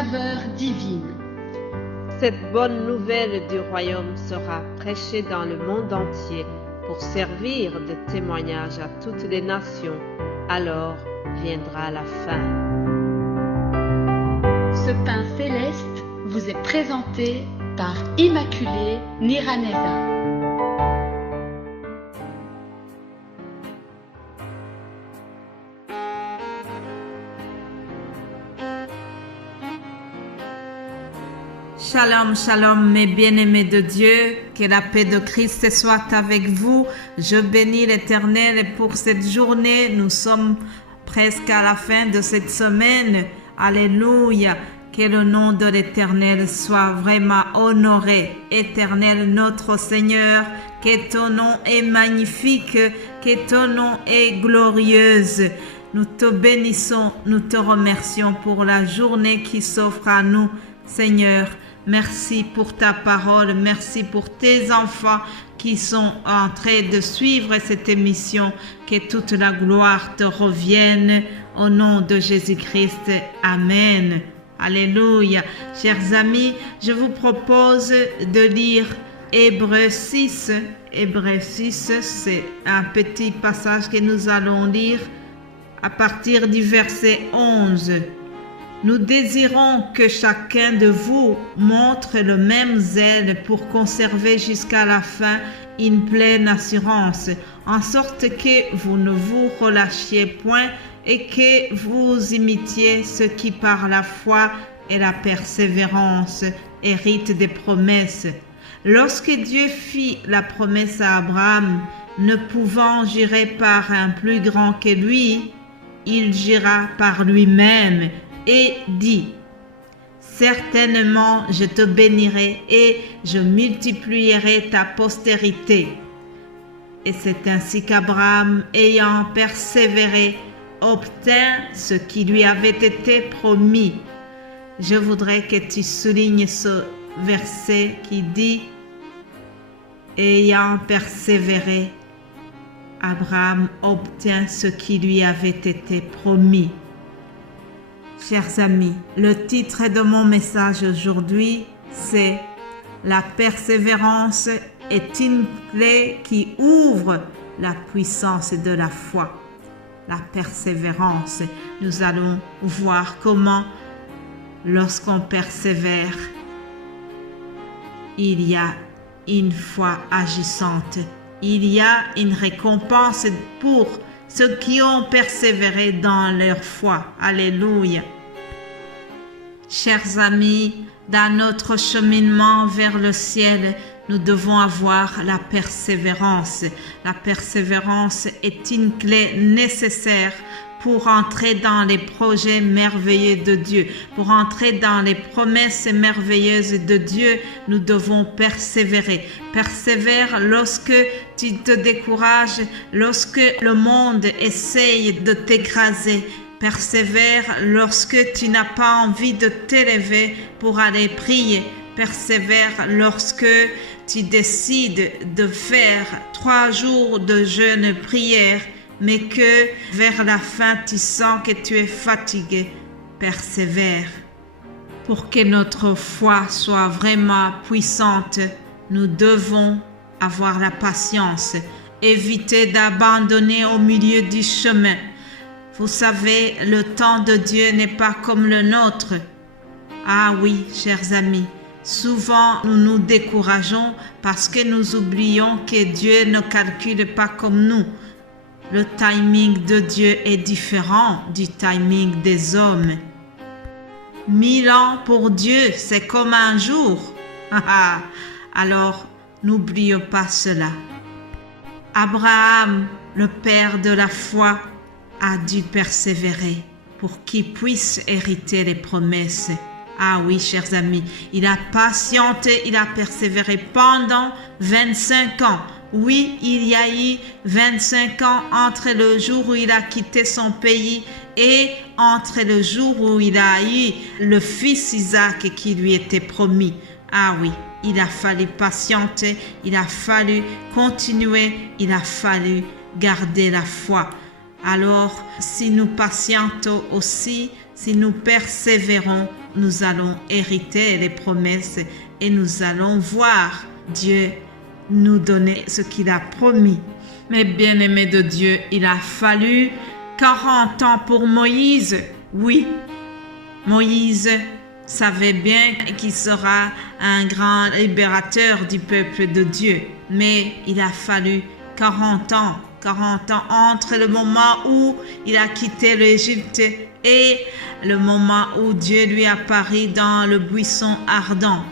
saveur divine. Cette bonne nouvelle du royaume sera prêchée dans le monde entier pour servir de témoignage à toutes les nations. Alors viendra la fin. Ce pain céleste vous est présenté par Immaculée Niraneza. Shalom, shalom, mes bien-aimés de Dieu, que la paix de Christ soit avec vous. Je bénis l'Éternel pour cette journée. Nous sommes presque à la fin de cette semaine. Alléluia. Que le nom de l'Éternel soit vraiment honoré. Éternel notre Seigneur, que ton nom est magnifique, que ton nom est glorieuse. Nous te bénissons, nous te remercions pour la journée qui s'offre à nous, Seigneur. Merci pour ta parole, merci pour tes enfants qui sont en train de suivre cette émission. Que toute la gloire te revienne au nom de Jésus-Christ. Amen. Alléluia. Chers amis, je vous propose de lire Hébreux 6. Hébreux 6, c'est un petit passage que nous allons lire à partir du verset 11. Nous désirons que chacun de vous montre le même zèle pour conserver jusqu'à la fin une pleine assurance, en sorte que vous ne vous relâchiez point et que vous imitiez ceux qui par la foi et la persévérance héritent des promesses. Lorsque Dieu fit la promesse à Abraham, ne pouvant jurer par un plus grand que lui, il jura par lui-même et dit: certainement je te bénirai et je multiplierai ta postérité. Et c'est ainsi qu'Abraham, ayant persévéré, obtint ce qui lui avait été promis. Je voudrais que tu soulignes ce verset qui dit: ayant persévéré, Abraham obtint ce qui lui avait été promis. Chers amis, le titre de mon message aujourd'hui, c'est « La persévérance est une clé qui ouvre la puissance de la foi ». La persévérance, nous allons voir comment, lorsqu'on persévère, il y a une foi agissante. Il y a une récompense pour ceux qui ont persévéré dans leur foi. Alléluia. Chers amis, dans notre cheminement vers le ciel, nous devons avoir la persévérance. La persévérance est une clé nécessaire pour entrer dans les projets merveilleux de Dieu. Pour entrer dans les promesses merveilleuses de Dieu, nous devons persévérer. Persévère lorsque tu te décourages, lorsque le monde essaye de t'écraser. Persévère lorsque tu n'as pas envie de t'élever pour aller prier. Persévère lorsque tu décides de faire 3 jours de jeûne prière, mais que vers la fin tu sens que tu es fatigué. Persévère. Pour que notre foi soit vraiment puissante, nous devons avoir la patience, éviter d'abandonner au milieu du chemin. Vous savez, le temps de Dieu n'est pas comme le nôtre. Ah oui, chers amis, souvent nous nous décourageons parce que nous oublions que Dieu ne calcule pas comme nous. Le timing de Dieu est différent du timing des hommes. 1000 ans pour Dieu, c'est comme un jour. Alors, n'oublions pas cela. Abraham, le père de la foi, a dû persévérer pour qu'il puisse hériter les promesses. Ah oui, chers amis, il a patienté, il a persévéré pendant 25 ans. Oui, il y a eu 25 ans entre le jour où il a quitté son pays et entre le jour où il a eu le fils Isaac qui lui était promis. Ah oui, il a fallu patienter, il a fallu continuer, il a fallu garder la foi. Alors, si nous patientons aussi, si nous persévérons, nous allons hériter les promesses et nous allons voir Dieu nous donner ce qu'il a promis. Mais bien-aimés de Dieu, il a fallu 40 ans pour Moïse. Oui, Moïse savait bien qu'il sera un grand libérateur du peuple de Dieu. Mais il a fallu 40 ans entre le moment où il a quitté l'Égypte et le moment où Dieu lui apparut dans le buisson ardent.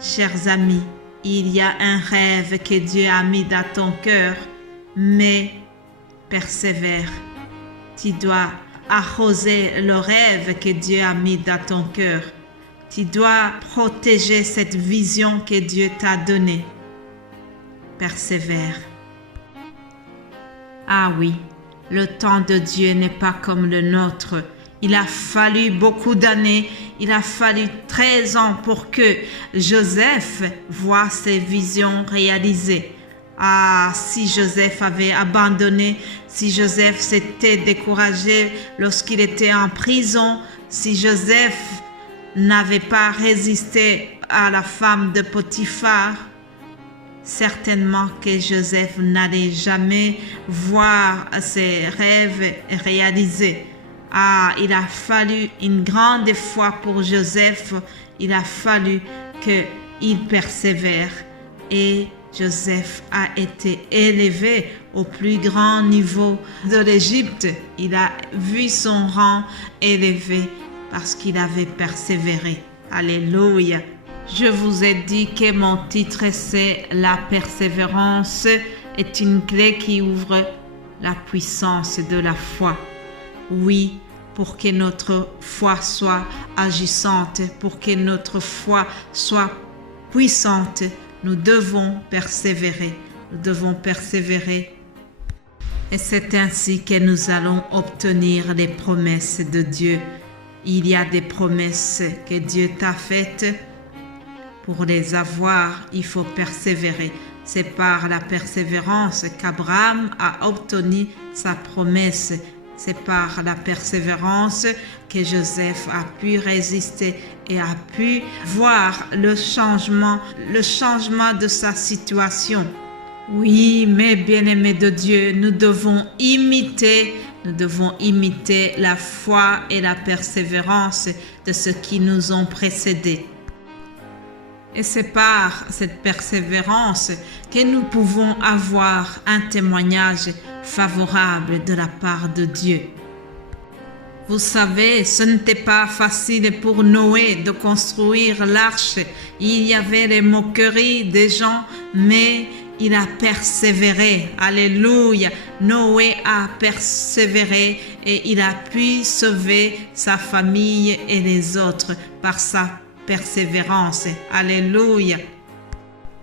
Chers amis, il y a un rêve que Dieu a mis dans ton cœur, mais persévère. Tu dois arroser le rêve que Dieu a mis dans ton cœur. Tu dois protéger cette vision que Dieu t'a donnée. Persévère. Ah oui, le temps de Dieu n'est pas comme le nôtre. Il a fallu beaucoup d'années, il a fallu 13 ans pour que Joseph voie ses visions réalisées. Ah, si Joseph avait abandonné, si Joseph s'était découragé lorsqu'il était en prison, si Joseph n'avait pas résisté à la femme de Potiphar, certainement que Joseph n'allait jamais voir ses rêves réalisés. Ah, il a fallu une grande foi pour Joseph. Il a fallu qu'il persévère. Et Joseph a été élevé au plus grand niveau de l'Égypte. Il a vu son rang élevé parce qu'il avait persévéré. Alléluia. Je vous ai dit que mon titre c'est « La persévérance est une clé qui ouvre la puissance de la foi ». Oui, pour que notre foi soit agissante, pour que notre foi soit puissante, nous devons persévérer. Nous devons persévérer. Et c'est ainsi que nous allons obtenir les promesses de Dieu. Il y a des promesses que Dieu t'a faites. Pour les avoir, il faut persévérer. C'est par la persévérance qu'Abraham a obtenu sa promesse. C'est par la persévérance que Joseph a pu résister et a pu voir le changement de sa situation. Oui, mes bien-aimés de Dieu, nous devons imiter la foi et la persévérance de ceux qui nous ont précédés. Et c'est par cette persévérance que nous pouvons avoir un témoignage favorable de la part de Dieu. Vous savez, ce n'était pas facile pour Noé de construire l'arche. Il y avait les moqueries des gens, mais il a persévéré. Alléluia. Noé a persévéré et il a pu sauver sa famille et les autres par sa persévérance. Alléluia.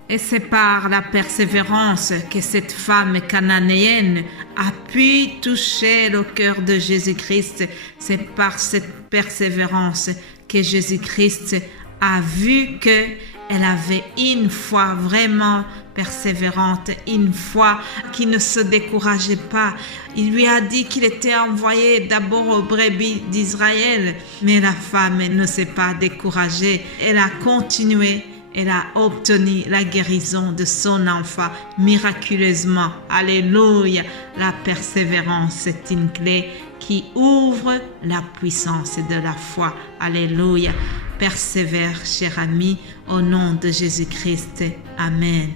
Et c'est par la persévérance que cette femme cananéenne a pu toucher le cœur de Jésus-Christ. C'est par cette persévérance que Jésus-Christ a vu qu'elle avait une foi vraiment persévérante, une foi qui ne se décourageait pas. Il lui a dit qu'il était envoyé d'abord aux brebis d'Israël, mais la femme ne s'est pas découragée. Elle a continué. Elle a obtenu la guérison de son enfant miraculeusement. Alléluia. La persévérance est une clé qui ouvre la puissance de la foi. Alléluia. Persévère, cher ami, au nom de Jésus-Christ. Amen.